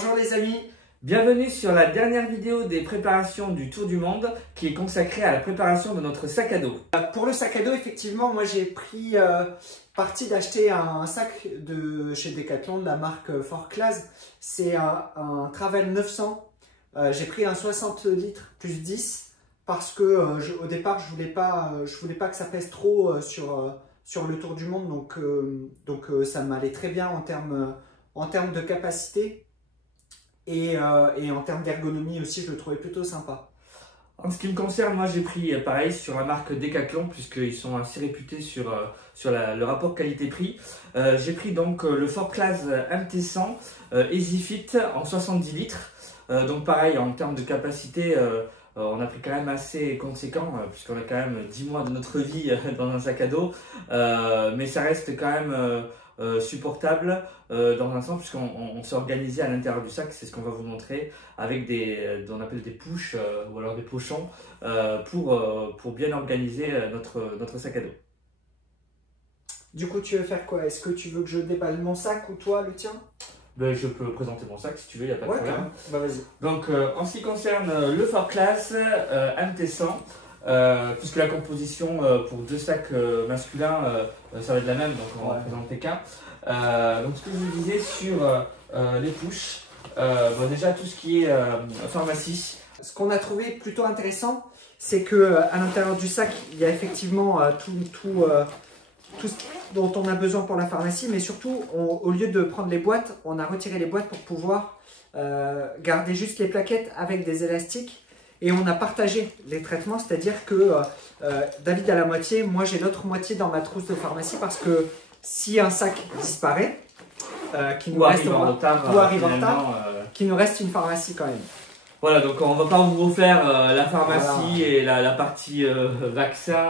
Bonjour les amis, bienvenue sur la dernière vidéo des préparations du Tour du Monde qui est consacrée à la préparation de notre sac à dos. Pour le sac à dos, effectivement, moi j'ai pris parti d'acheter un sac de chez Decathlon de la marque Fort Class. C'est un Travel 900. J'ai pris un 60 litres plus 10 parce que au départ je voulais pas que ça pèse trop sur le Tour du Monde, donc ça m'allait très bien en termes de capacité et en termes d'ergonomie aussi, je le trouvais plutôt sympa. En ce qui me concerne, moi j'ai pris pareil sur la marque Decathlon puisqu'ils sont assez réputés sur le rapport qualité-prix. J'ai pris donc le Fort Class MT100 EasyFit en 70 litres. Donc pareil, en termes de capacité, on a pris quand même assez conséquent puisqu'on a quand même 10 mois de notre vie dans un sac à dos. Mais ça reste quand même supportable dans un sens puisqu'on s'est organisé à l'intérieur du sac, c'est ce qu'on va vous montrer, avec on appelle des pushs ou alors des pochons pour bien organiser notre sac à dos. Du coup, tu veux faire quoi? Est-ce que tu veux que je déballe mon sac ou toi le tien? Ben, je peux présenter mon sac si tu veux, il n'y a pas de problème. Bah, vas-y. Donc en ce qui concerne le Fort Class MT100, puisque la composition pour deux sacs masculins, ça va être la même, donc on va présenter qu'un. Donc ce que je vous disais sur les pushs, bon, déjà tout ce qui est pharmacie. Ce qu'on a trouvé plutôt intéressant, c'est que à l'intérieur du sac, il y a effectivement tout ce dont on a besoin pour la pharmacie, mais surtout, au lieu de prendre les boîtes, on a retiré les boîtes pour pouvoir garder juste les plaquettes avec des élastiques. Et on a partagé les traitements, c'est-à-dire que David a la moitié, moi j'ai l'autre moitié dans ma trousse de pharmacie, parce que si un sac disparaît, qu'il nous reste en retard, qu'il nous reste une pharmacie quand même. Voilà, donc on va pas vous refaire la pharmacie et la partie vaccin.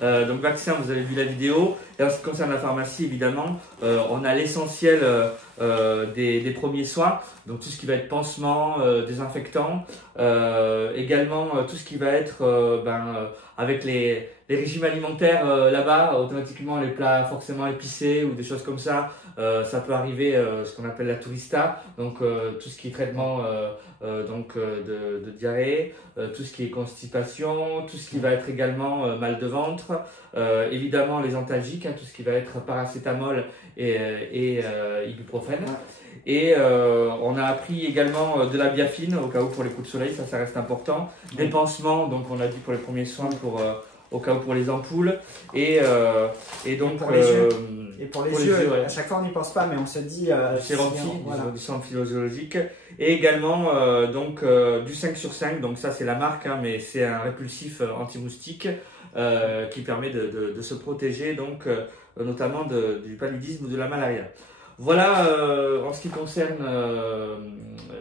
Donc vaccin, vous avez vu la vidéo. Et en ce qui concerne la pharmacie, évidemment, on a l'essentiel des premiers soins. Donc tout ce qui va être pansement, désinfectant. Également tout ce qui va être avec les régimes alimentaires là-bas, automatiquement les plats forcément épicés ou des choses comme ça. Ça peut arriver ce qu'on appelle la tourista, donc tout ce qui est traitement de diarrhée, tout ce qui est constipation, tout ce qui va être également mal de ventre, évidemment les antalgiques, tout ce qui va être paracétamol et ibuprofène. Et on a appris également de la biafine au cas où pour les coups de soleil, ça reste important. Des pansements, donc on a dit pour les premiers soins, au cas où pour les ampoules. Et donc pour les yeux. Et pour les yeux, ouais. À chaque fois on n'y pense pas, mais on se dit du sérum physiologique. Et également du 5 sur 5, donc ça c'est la marque, mais c'est un répulsif anti-moustique qui permet de se protéger, donc notamment du paludisme ou de la malaria. Voilà en ce qui concerne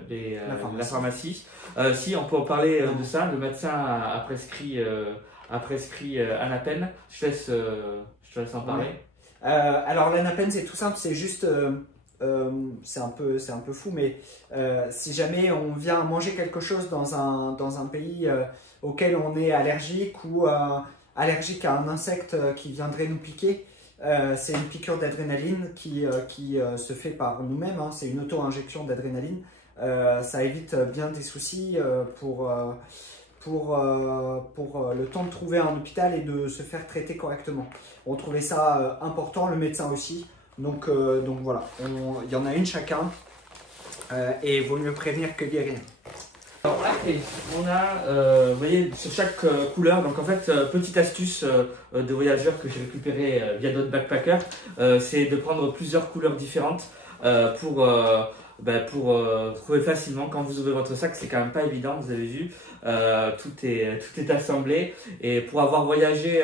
la pharmacie. Si on peut en parler de ça, le médecin a prescrit Anapen. Je te laisse en parler. Alors l'Anapen, c'est tout simple, c'est juste, c'est un peu fou, mais si jamais on vient manger quelque chose dans un pays auquel on est allergique ou allergique à un insecte qui viendrait nous piquer, c'est une piqûre d'adrénaline qui se fait par nous-mêmes, c'est une auto-injection d'adrénaline. Ça évite bien des soucis pour le temps de trouver un hôpital et de se faire traiter correctement. On trouvait ça important, le médecin aussi. Donc voilà, il y en a une chacun et il vaut mieux prévenir que guérir. Alors après, on a, vous voyez, sur chaque couleur, donc en fait, petite astuce de voyageur que j'ai récupéré via d'autres backpackers, c'est de prendre plusieurs couleurs différentes pour trouver facilement. Quand vous ouvrez votre sac, c'est quand même pas évident, vous avez vu, tout est assemblé. Et pour avoir voyagé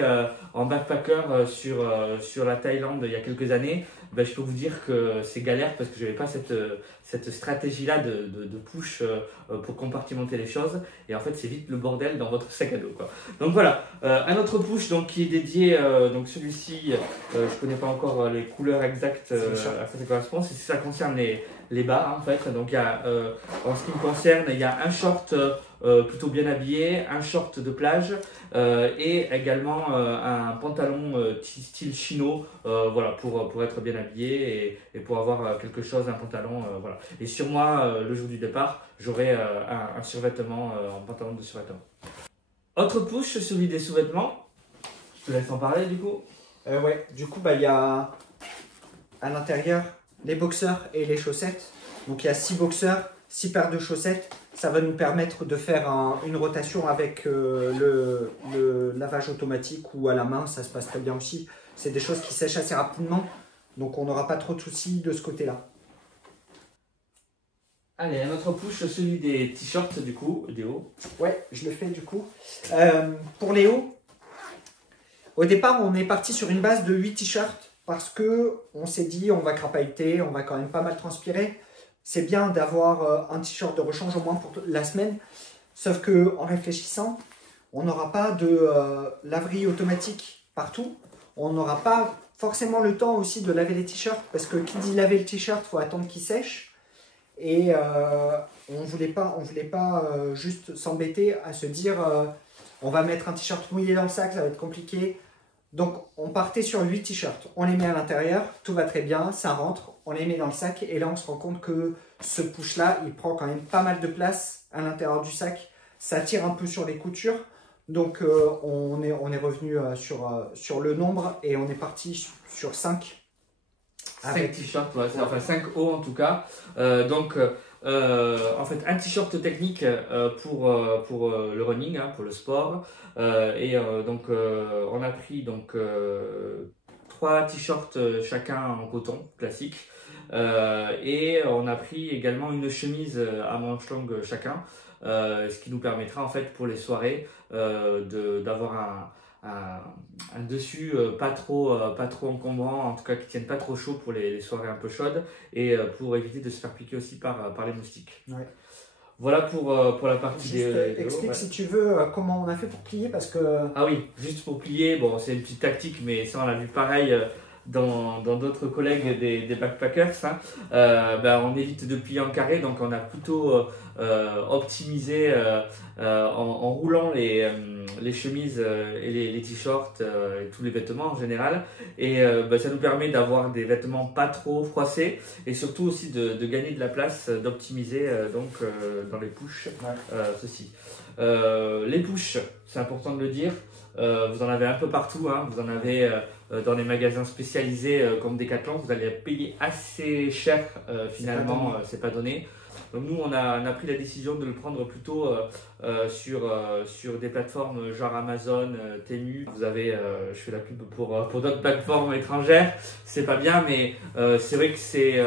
en backpacker sur la Thaïlande il y a quelques années, je peux vous dire que c'est galère parce que je n'avais pas cette stratégie-là de push pour compartimenter les choses. Et en fait, c'est vite le bordel dans votre sac à dos, quoi. Donc voilà, un autre push donc, qui est dédié, donc celui-ci, je ne connais pas encore les couleurs exactes à quoi ça correspond. Ça concerne les bas, en fait. Donc il y a, en ce qui me concerne, il y a un short plutôt bien habillé, un short de plage et également un pantalon style chino, voilà, pour être bien habillé et pour avoir quelque chose, un pantalon, voilà. Et sur moi, le jour du départ, j'aurai un survêtement, un pantalon de survêtement. Autre push, celui des sous-vêtements. Je te laisse en parler du coup. Ouais, du coup, il y a à l'intérieur les boxeurs et les chaussettes. Donc il y a 6 boxeurs, 6 paires de chaussettes. Ça va nous permettre de faire une rotation avec le lavage automatique ou à la main, ça se passe très bien aussi. C'est des choses qui sèchent assez rapidement, donc on n'aura pas trop de soucis de ce côté-là. Allez, un autre push, celui des t-shirts du coup, des hauts. Ouais, je le fais du coup. Pour les hauts, au départ on est parti sur une base de 8 t-shirts parce que on s'est dit on va crapahuter, on va quand même pas mal transpirer. C'est bien d'avoir un t-shirt de rechange au moins pour la semaine. Sauf que en réfléchissant, on n'aura pas de laverie automatique partout. On n'aura pas forcément le temps aussi de laver les t-shirts parce que qui dit laver le t-shirt, il faut attendre qu'il sèche. Et on voulait pas juste s'embêter à se dire on va mettre un t-shirt mouillé dans le sac, ça va être compliqué. Donc on partait sur 8 t-shirts, on les met à l'intérieur, tout va très bien, ça rentre, on les met dans le sac et là on se rend compte que ce push-là, il prend quand même pas mal de place à l'intérieur du sac, ça tire un peu sur les coutures, donc on est revenu sur le nombre et on est parti sur 5. 5 t-shirts, ouais, enfin 5 hauts en tout cas. En fait, un t-shirt technique pour le running, hein, pour le sport. On a pris donc 3 t-shirts chacun en coton classique. Et on a pris également une chemise à manches longues chacun, ce qui nous permettra en fait pour les soirées d'avoir un dessus pas trop encombrant, en tout cas qui tienne pas trop chaud pour les soirées un peu chaudes et pour éviter de se faire piquer aussi par les moustiques. Ouais. Voilà pour la partie des explique ouais. Si tu veux comment on a fait pour plier parce que... Ah oui, juste pour plier, bon c'est une petite tactique mais ça on l'a vu pareil dans d'autres collègues des backpackers, hein. On évite de plier en carré, donc on a plutôt optimisé en roulant les chemises et les t-shirts et tous les vêtements en général, et ça nous permet d'avoir des vêtements pas trop froissés et surtout aussi de gagner de la place, d'optimiser dans les pushs, ceci. Les pushs, c'est important de le dire, vous en avez un peu partout, hein. Vous en avez dans les magasins spécialisés comme Decathlon, vous allez payer assez cher finalement, c'est pas donné. Donc nous on a pris la décision de le prendre plutôt sur des plateformes genre Amazon, Temu. Vous avez, je fais la pub pour d'autres plateformes étrangères, c'est pas bien, mais c'est vrai que c'est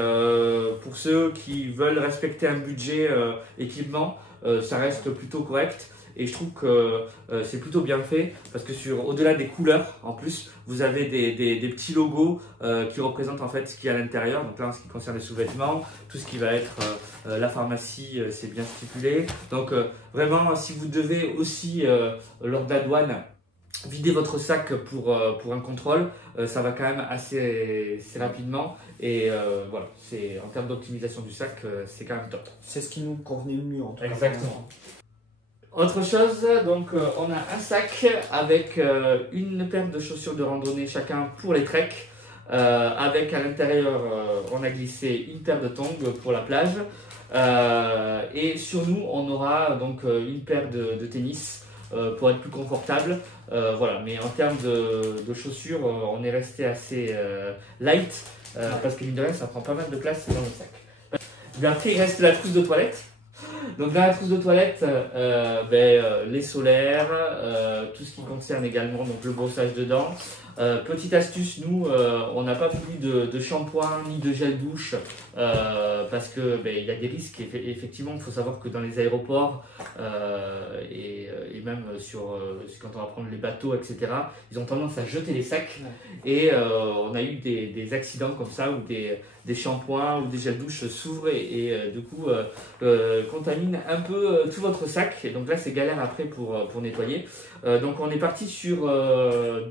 pour ceux qui veulent respecter un budget équipement, ça reste plutôt correct. Et je trouve que c'est plutôt bien fait parce que au-delà des couleurs, en plus, vous avez des petits logos qui représentent en fait ce qu'il y a à l'intérieur. Donc là, en ce qui concerne les sous-vêtements, tout ce qui va être la pharmacie, c'est bien stipulé. Donc vraiment, si vous devez aussi, lors de la douane, vider votre sac pour un contrôle, ça va quand même assez rapidement. Et voilà, en termes d'optimisation du sac, c'est quand même top. C'est ce qui nous convenait le mieux en tout cas. Exactement. Autre chose, donc on a un sac avec une paire de chaussures de randonnée chacun pour les treks, avec à l'intérieur on a glissé une paire de tongs pour la plage, et sur nous on aura donc une paire de tennis pour être plus confortable, voilà. Mais en termes de chaussures, on est resté assez light parce que mine de rien ça prend pas mal de place dans le sac. Bien, après il reste la trousse de toilette. Donc dans la trousse de toilette, les solaires, tout ce qui concerne également donc le brossage de dents. Petite astuce, nous on n'a pas pris de shampoing ni de gel douche parce que il y a des risques. Effectivement, il faut savoir que dans les aéroports et même quand on va prendre les bateaux, etc., ils ont tendance à jeter les sacs, et on a eu des accidents comme ça où des shampoings ou des gels douche s'ouvrent et du coup contaminent un peu tout votre sac, et donc là c'est galère après pour nettoyer. Donc on est parti sur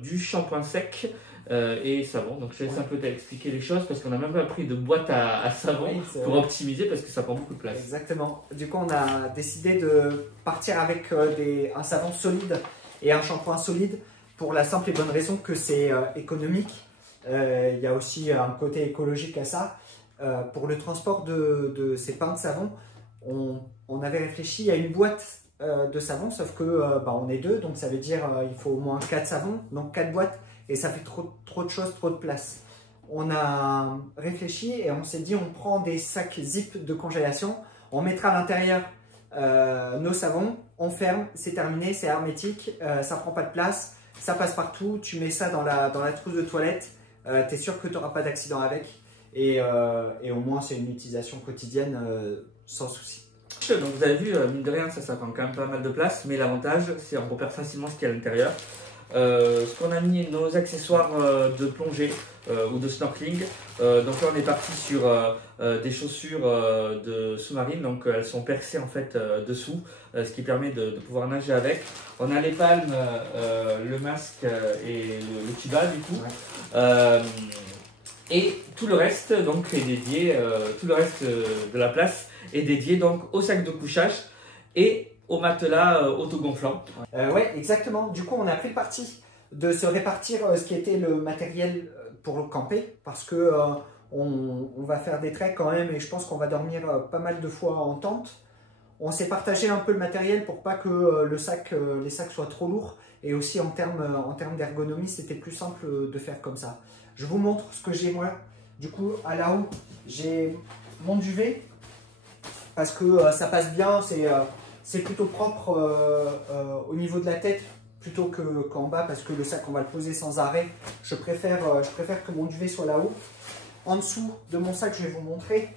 du shampoing sec et savon. Donc je laisse un peu t'expliquer les choses parce qu'on n'a même pas pris de boîte à savon pour optimiser parce que ça prend beaucoup de place. Exactement. Du coup, on a décidé de partir avec un savon solide et un shampoing solide pour la simple et bonne raison que c'est économique. Il y a aussi un côté écologique à ça. Pour le transport de ces pains de savon, on avait réfléchi à une boîte de savon, sauf que on est deux, donc ça veut dire il faut au moins 4 savons, donc 4 boîtes, et ça fait trop de choses, trop de place. On a réfléchi et on s'est dit on prend des sacs zip de congélation, on mettra à l'intérieur nos savons, on ferme, c'est terminé, c'est hermétique, ça prend pas de place, ça passe partout, tu mets ça dans la trousse de toilette, tu es sûr que tu n'auras pas d'accident avec, et au moins c'est une utilisation quotidienne sans souci. Donc vous avez vu, mine de rien, ça prend quand même pas mal de place, mais l'avantage c'est qu'on repère facilement ce qu'il y a à l'intérieur. Ce qu'on a mis, nos accessoires de plongée ou de snorkeling. Donc là on est parti sur des chaussures de sous-marine, donc elles sont percées en fait dessous, ce qui permet de pouvoir nager avec. On a les palmes, le masque et le tuba du coup. Ouais. Et tout le reste donc est dédié, tout le reste de la place est dédié donc au sac de couchage et au matelas autogonflant. Ouais, exactement. Du coup, on a pris le parti de se répartir ce qui était le matériel pour camper parce que on va faire des treks quand même et je pense qu'on va dormir pas mal de fois en tente. On s'est partagé un peu le matériel pour pas que les sacs soient trop lourds et aussi en termes d'ergonomie, c'était plus simple de faire comme ça. Je vous montre ce que j'ai moi. Du coup, à là-haut, j'ai mon duvet parce que ça passe bien, c'est plutôt propre au niveau de la tête plutôt qu'en bas parce que le sac on va le poser sans arrêt. Je préfère que mon duvet soit là-haut. En dessous de mon sac, je vais vous montrer,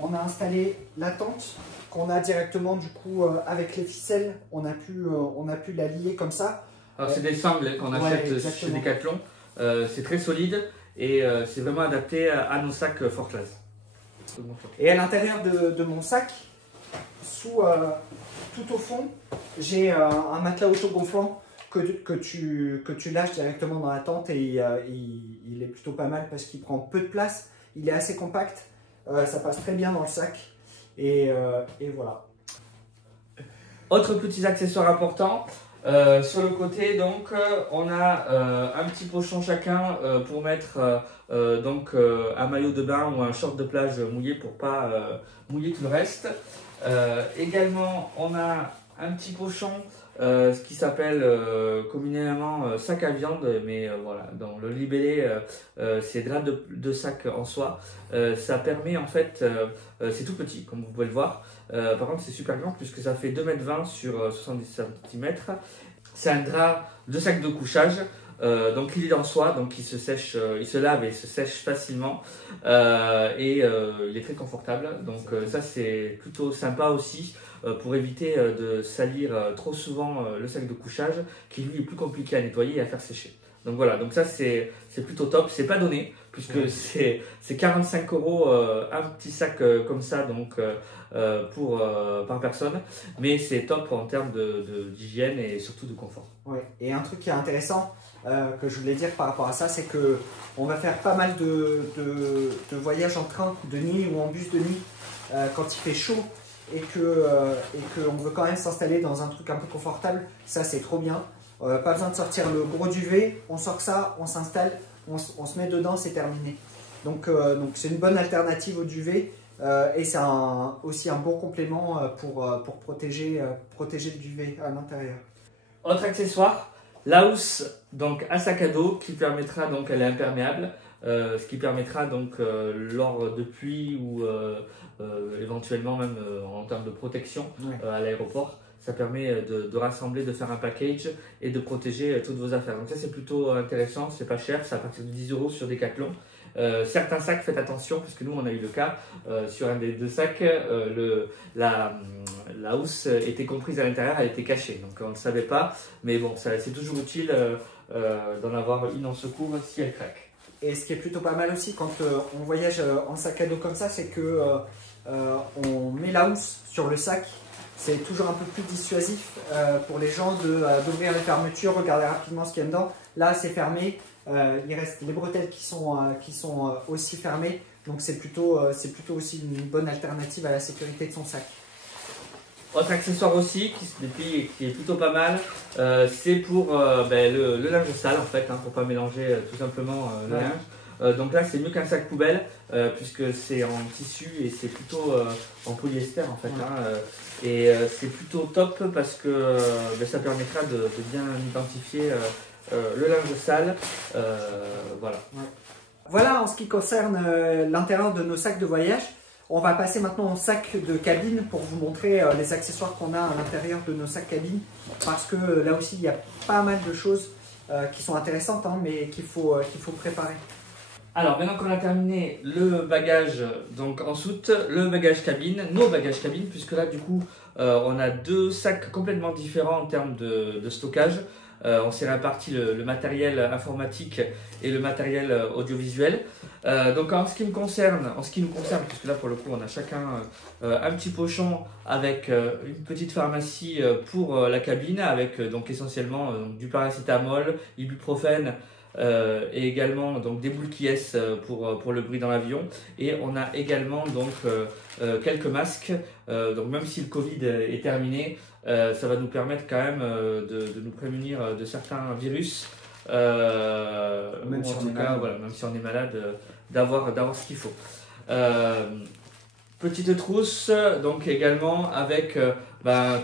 on a installé la tente qu'on a directement du coup avec les ficelles, on a pu la lier comme ça. Alors c'est des sangles qu'on achète chez Decathlon, c'est très solide et c'est vraiment adapté à nos sacs Fortlaz. Et à l'intérieur de mon sac, tout au fond, j'ai un matelas autogonflant que tu lâches directement dans la tente et il est plutôt pas mal parce qu'il prend peu de place, il est assez compact, ça passe très bien dans le sac et voilà. Autre petits accessoires importants. Sur le côté, donc, on a un petit pochon chacun pour mettre un maillot de bain ou un short de plage mouillé pour pas mouiller tout le reste. Également, on a un petit pochon, ce qui s'appelle communément sac à viande, mais voilà, dans le libellé, c'est drap de sac en soie. Ça permet en fait, c'est tout petit comme vous pouvez le voir. Par contre, c'est super grand puisque ça fait 2,20 m sur 70 cm. C'est un drap de sac de couchage. Donc il est en soie, donc il se sèche, il se lave et se sèche facilement il est très confortable. Donc ça c'est plutôt sympa aussi pour éviter de salir trop souvent le sac de couchage qui lui est plus compliqué à nettoyer et à faire sécher. Donc voilà, donc ça c'est plutôt top, c'est pas donné puisque c'est 45 € un petit sac comme ça donc par personne, mais c'est top en termes d'hygiène et surtout de confort. Ouais. Et un truc qui est intéressant que je voulais dire par rapport à ça, c'est que on va faire pas mal de voyages en train de nuit ou en bus de nuit quand il fait chaud et qu'on veut quand même s'installer dans un truc un peu confortable. Ça c'est trop bien. Pas besoin de sortir le gros duvet, on sort ça, on s'installe, on se met dedans, c'est terminé. Donc c'est une bonne alternative au duvet et c'est aussi un bon complément pour protéger le duvet à l'intérieur. Autre accessoire, la housse donc à sac à dos qui permettra, donc elle est imperméable, ce qui permettra donc lors de pluie ou éventuellement même en termes de protection à l'aéroport. Ça permet de rassembler, de faire un package et de protéger toutes vos affaires. Donc ça c'est plutôt intéressant, c'est pas cher, c'est à partir de 10 € sur Decathlon. Certains sacs, faites attention, puisque nous on a eu le cas sur un des deux sacs, la housse était comprise à l'intérieur, elle était cachée, donc on ne le savait pas, mais bon, c'est toujours utile d'en avoir une en secours si elle craque. Et ce qui est plutôt pas mal aussi quand on voyage en sac à dos comme ça, c'est que on met la housse sur le sac. C'est toujours un peu plus dissuasif pour les gens d'ouvrir les fermetures, regarder rapidement ce qu'il y a dedans. Là, c'est fermé, il reste les bretelles qui sont aussi fermées. Donc c'est plutôt aussi une bonne alternative à la sécurité de son sac. Autre accessoire aussi qui est plutôt pas mal, c'est pour le linge sale en fait, hein, pour pas mélanger tout simplement le linge. Donc là c'est mieux qu'un sac poubelle puisque c'est en tissu et c'est plutôt en polyester en fait. C'est plutôt top parce que ça permettra de bien identifier le linge sale. Voilà. Voilà en ce qui concerne l'intérieur de nos sacs de voyage. On va passer maintenant au sac de cabine pour vous montrer les accessoires qu'on a à l'intérieur de nos sacs cabine. Parce que là aussi, il y a pas mal de choses qui sont intéressantes, hein, mais qu'il faut préparer. Alors maintenant qu'on a terminé le bagage donc en soute, le bagage cabine, nos bagages cabine, puisque là du coup on a deux sacs complètement différents en termes de stockage. On s'est réparti le matériel informatique et le matériel audiovisuel. Donc en ce qui nous concerne, puisque là pour le coup on a chacun un petit pochon avec une petite pharmacie pour la cabine, avec donc essentiellement du paracétamol, ibuprofène et également donc des boules qui pour le bruit dans l'avion. Et on a également donc quelques masques. Donc même si le Covid est terminé, ça va nous permettre quand même de nous prémunir de certains virus. Même si on est malade, d'avoir ce qu'il faut. Petite trousse, donc également avec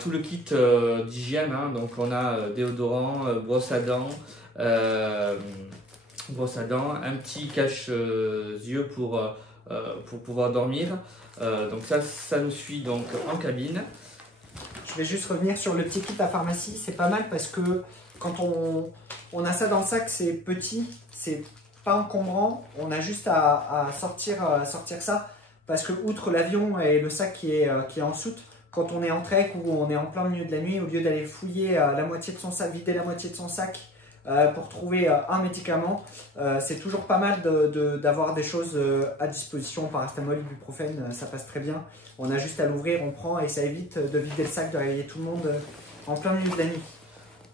tout le kit d'hygiène. Hein, donc on a déodorant, brosse à dents, un petit cache-yeux pour pouvoir dormir. Donc ça nous suit donc en cabine. Je vais juste revenir sur le petit kit à pharmacie. C'est pas mal parce que quand on a ça dans le sac, c'est petit, c'est pas encombrant. On a juste à sortir ça parce que outre l'avion et le sac qui est en soute, quand on est en trek ou on est en plein milieu de la nuit, au lieu d'aller fouiller la moitié de son sac, vider la moitié de son sac pour trouver un médicament, c'est toujours pas mal d'avoir des choses à disposition. Paracétamol, ibuprofène, ça passe très bien. On a juste à l'ouvrir, on prend et ça évite de vider le sac, de réveiller tout le monde en plein milieu de la nuit.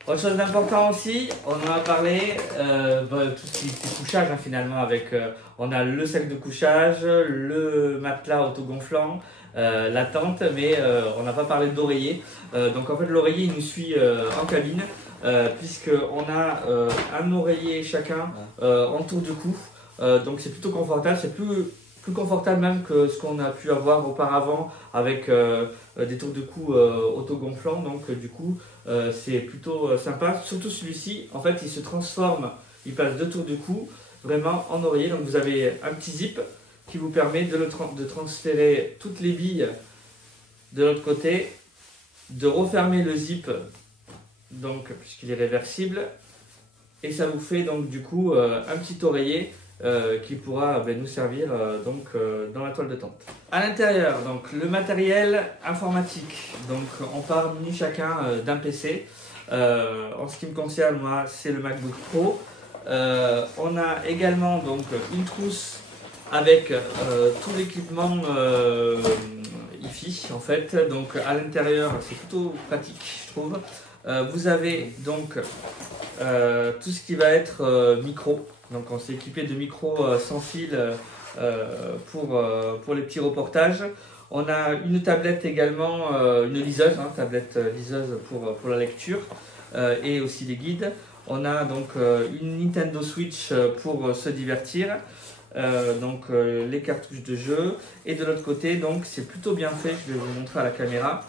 Autre chose d'important aussi, on en a parlé, tout ce qui est couchage hein, finalement, on a le sac de couchage, le matelas autogonflant, la tente, mais on n'a pas parlé d'oreiller. Donc en fait l'oreiller il nous suit en cabine, puisqu'on a un oreiller chacun en tour de cou, donc c'est plutôt confortable, c'est plus confortable même que ce qu'on a pu avoir auparavant avec des tours de cou autogonflants. Donc du coup c'est plutôt sympa. Surtout celui-ci, en fait il se transforme, il passe 2 tours de cou vraiment en oreiller. Donc vous avez un petit zip qui vous permet de transférer toutes les billes de l'autre côté, de refermer le zip donc puisqu'il est réversible, et ça vous fait donc du coup un petit oreiller qui pourra nous servir dans la toile de tente. À l'intérieur, donc le matériel informatique. Donc on part muni chacun d'un PC. En ce qui me concerne, moi, c'est le MacBook Pro. On a également donc une trousse avec tout l'équipement Hi-Fi en fait. Donc à l'intérieur, c'est plutôt pratique, je trouve. Vous avez donc tout ce qui va être micro. Donc on s'est équipé de micros sans fil pour les petits reportages. On a une tablette également, une liseuse, tablette liseuse pour la lecture et aussi des guides. On a donc une Nintendo Switch pour se divertir, les cartouches de jeu. Et de l'autre côté, donc c'est plutôt bien fait, je vais vous montrer à la caméra.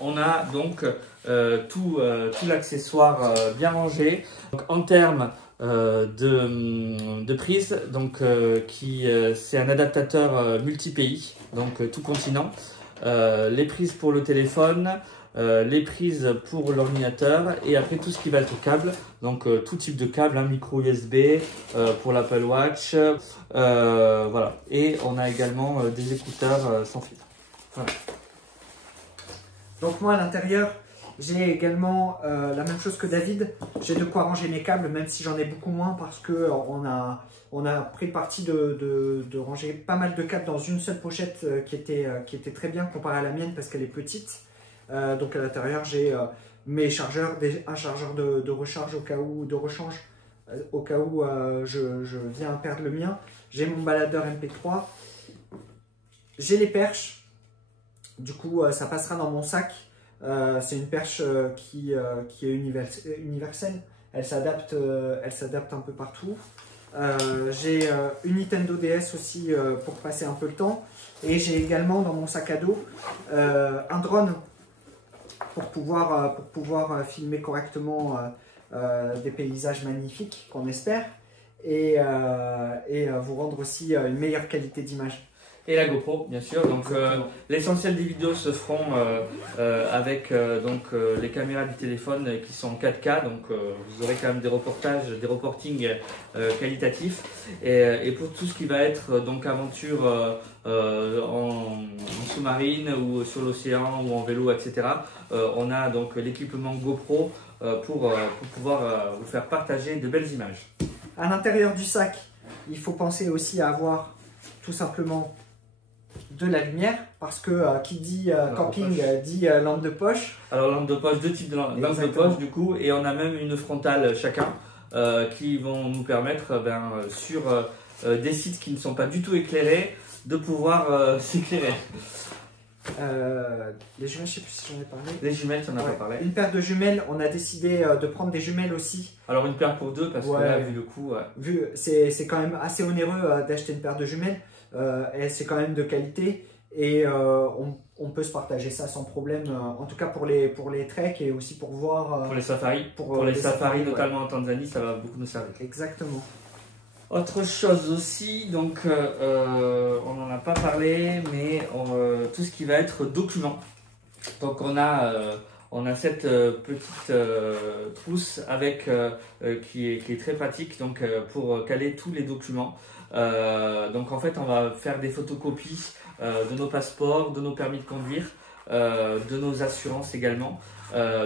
On a donc tout l'accessoire bien rangé. Donc, en termes de prise, donc c'est un adaptateur multi-pays, donc tout continent. Les prises pour le téléphone, les prises pour l'ordinateur et après tout ce qui va être câble, donc tout type de câble, micro USB pour l'Apple Watch, voilà. Et on a également des écouteurs sans fil. Voilà. Donc moi à l'intérieur, j'ai également la même chose que David. J'ai de quoi ranger mes câbles, même si j'en ai beaucoup moins parce que on a pris le parti de ranger pas mal de câbles dans une seule pochette qui était très bien comparée à la mienne parce qu'elle est petite. Donc à l'intérieur, j'ai mes chargeurs, un chargeur de recharge au cas où, de rechange au cas où je viens perdre le mien. J'ai mon baladeur MP3. J'ai les perches. Du coup, ça passera dans mon sac. C'est une perche qui est universelle. Elle s'adapte un peu partout. J'ai une Nintendo DS aussi pour passer un peu le temps. Et j'ai également dans mon sac à dos un drone pour pouvoir filmer correctement des paysages magnifiques qu'on espère et vous rendre aussi une meilleure qualité d'image. Et la GoPro, bien sûr. Donc l'essentiel des vidéos se feront avec les caméras du téléphone qui sont en 4K. Donc vous aurez quand même des reportages, des reportings qualitatifs. Et pour tout ce qui va être donc aventure en sous-marine ou sur l'océan ou en vélo, etc. On a donc l'équipement GoPro pour pouvoir vous faire partager de belles images. À l'intérieur du sac, il faut penser aussi à avoir tout simplement de la lumière, parce que qui dit camping dit lampe de poche. Alors lampe de poche, 2 types de lampes de poche du coup, et on a même une frontale chacun qui vont nous permettre sur des sites qui ne sont pas du tout éclairés de pouvoir s'éclairer. Les jumelles, je sais plus si j'en ai parlé. Les jumelles, tu n'en as pas parlé. Une paire de jumelles, on a décidé de prendre des jumelles aussi. Alors une paire pour 2 parce que là, vu le coût. C'est quand même assez onéreux d'acheter une paire de jumelles. Et c'est quand même de qualité et on peut se partager ça sans problème, en tout cas pour les treks et aussi pour voir. Pour les safaris, pour les safaris notamment en Tanzanie, ça va beaucoup nous servir. Exactement. Autre chose aussi, donc on n'en a pas parlé, mais tout ce qui va être documents. Donc on a cette petite trousse avec qui est très pratique donc pour caler tous les documents. Donc en fait on va faire des photocopies de nos passeports, de nos permis de conduire, de nos assurances également.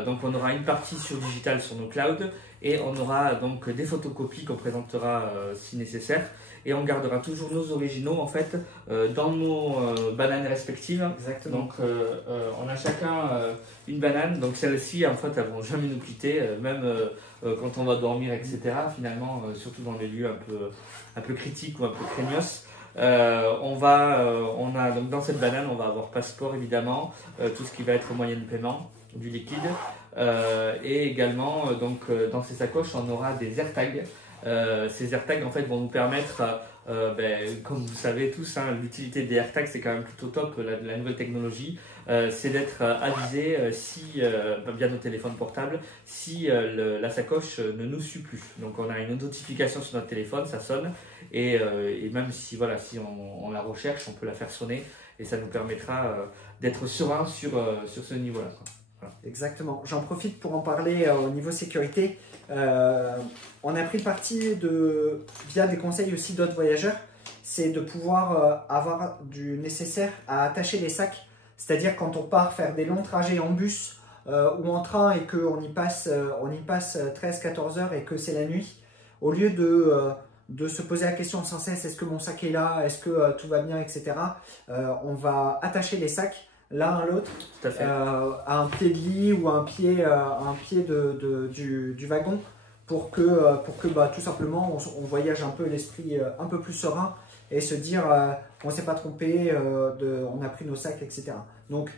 Donc on aura une partie sur digital sur nos clouds et on aura donc des photocopies qu'on présentera si nécessaire. Et on gardera toujours nos originaux en fait dans nos bananes respectives. Exactement. Donc on a chacun une banane. Donc celles-ci en fait elles vont jamais nous quitter, même quand on va dormir, etc. Finalement, surtout dans les lieux un peu critiques ou un peu craignos. On a donc dans cette banane on va avoir passeport évidemment, tout ce qui va être moyen de paiement, du liquide, et également dans ces sacoches on aura des AirTags. Ces AirTags en fait vont nous permettre, comme vous savez tous, l'utilité des AirTags c'est quand même plutôt top, la nouvelle technologie, c'est d'être avisé via nos téléphones portables si la sacoche ne nous suit plus. Donc on a une notification sur notre téléphone, ça sonne et même si on la recherche, on peut la faire sonner et ça nous permettra d'être serein sur ce niveau-là. Voilà. Exactement. J'en profite pour en parler au niveau sécurité. On a pris parti via des conseils aussi d'autres voyageurs, c'est de pouvoir avoir du nécessaire à attacher les sacs. C'est-à-dire quand on part faire des longs trajets en bus ou en train et qu'on y passe 13-14 heures et que c'est la nuit, au lieu de se poser la question sans cesse, est-ce que mon sac est là, est-ce que tout va bien, etc. On va attacher les sacs l'un à l'autre, à un pied de lit ou à un pied du wagon pour que tout simplement on voyage un peu l'esprit un peu plus serein et se dire on ne s'est pas trompé, on a pris nos sacs, etc. Donc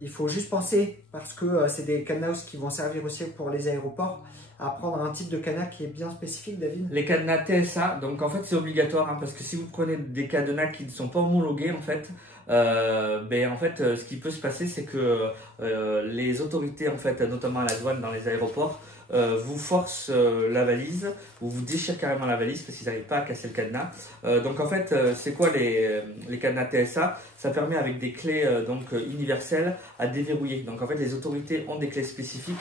il faut juste penser, parce que c'est des cadenas qui vont servir aussi pour les aéroports, à prendre un type de cadenas qui est bien spécifique, David. Les cadenas TSA, donc en fait c'est obligatoire parce que si vous prenez des cadenas qui ne sont pas homologués en fait, ce qui peut se passer c'est que les autorités en fait, notamment à la douane dans les aéroports, vous forcent la valise ou vous déchirent carrément la valise parce qu'ils n'arrivent pas à casser le cadenas. Donc en fait c'est quoi les cadenas TSA? Ça permet avec des clés universelles à déverrouiller. Donc en fait les autorités ont des clés spécifiques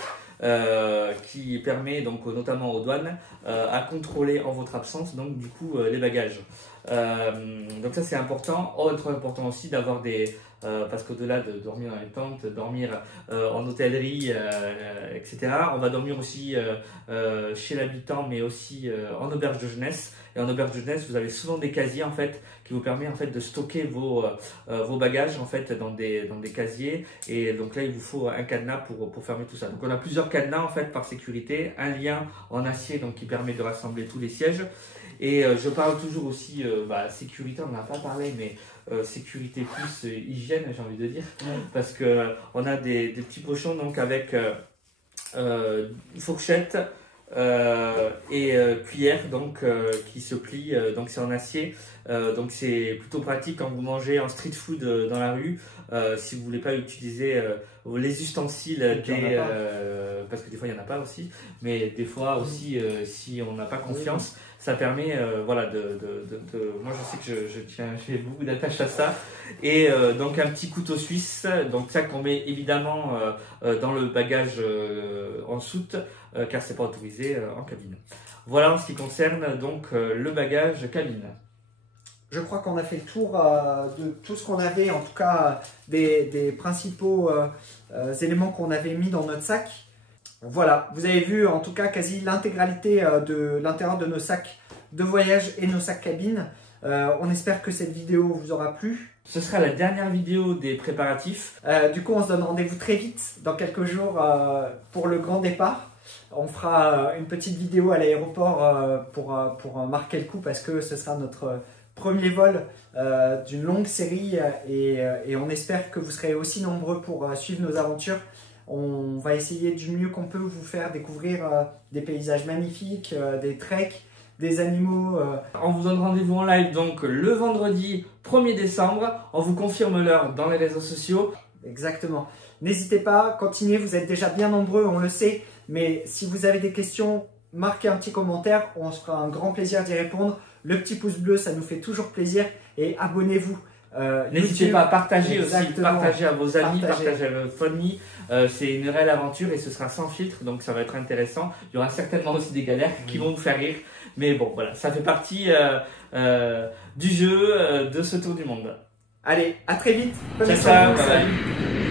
qui permet donc notamment aux douanes à contrôler en votre absence donc du coup les bagages. Donc ça c'est important. Autre important aussi d'avoir des parce qu'au-delà de dormir dans les tentes, dormir en hôtellerie, etc., on va dormir aussi chez l'habitant mais aussi en auberge de jeunesse Et en auberge de jeunesse, vous avez souvent des casiers en fait qui vous permet en fait de stocker vos bagages en fait dans des casiers. Et donc là, il vous faut un cadenas pour fermer tout ça. Donc on a plusieurs cadenas en fait par sécurité, un lien en acier donc qui permet de rassembler tous les sièges. Et je parle toujours aussi sécurité, on n'en a pas parlé, mais sécurité plus hygiène, j'ai envie de dire, parce que on a des petits pochons donc avec fourchette et cuillère donc qui se plient, donc c'est en acier, donc c'est plutôt pratique quand vous mangez en street food dans la rue. Si vous voulez pas utiliser les ustensiles parce que des fois il n'y en a pas aussi, mais des fois aussi si on n'a pas confiance, ça permet voilà moi je sais que j'ai beaucoup d'attache à ça. Et donc un petit couteau suisse, donc ça qu'on met évidemment dans le bagage en soute car c'est pas autorisé en cabine. Voilà en ce qui concerne donc le bagage cabine. Je crois qu'on a fait le tour de tout ce qu'on avait, en tout cas des principaux éléments qu'on avait mis dans notre sac. Voilà, vous avez vu en tout cas quasi l'intégralité de l'intérieur de nos sacs de voyage et nos sacs cabine. On espère que cette vidéo vous aura plu. Ce sera la dernière vidéo des préparatifs. Du coup, on se donne rendez-vous très vite, dans quelques jours, pour le grand départ. On fera une petite vidéo à l'aéroport pour marquer le coup parce que ce sera notre premier vol d'une longue série et on espère que vous serez aussi nombreux pour suivre nos aventures. On va essayer du mieux qu'on peut vous faire découvrir des paysages magnifiques, des treks, des animaux. On vous donne rendez-vous en live donc le vendredi 1er décembre. On vous confirme l'heure dans les réseaux sociaux. Exactement. N'hésitez pas, continuez, vous êtes déjà bien nombreux, on le sait. Mais si vous avez des questions, marquez un petit commentaire, on se fera un grand plaisir d'y répondre. Le petit pouce bleu, ça nous fait toujours plaisir. Et abonnez-vous. N'hésitez pas à partager aussi, partager à vos amis, partager à votre famille. C'est une réelle aventure et ce sera sans filtre, donc ça va être intéressant. Il y aura certainement aussi des galères qui vont vous faire rire. Mais bon, voilà, ça fait partie du jeu de ce tour du monde. Allez, à très vite. Ciao, ciao, bye bye.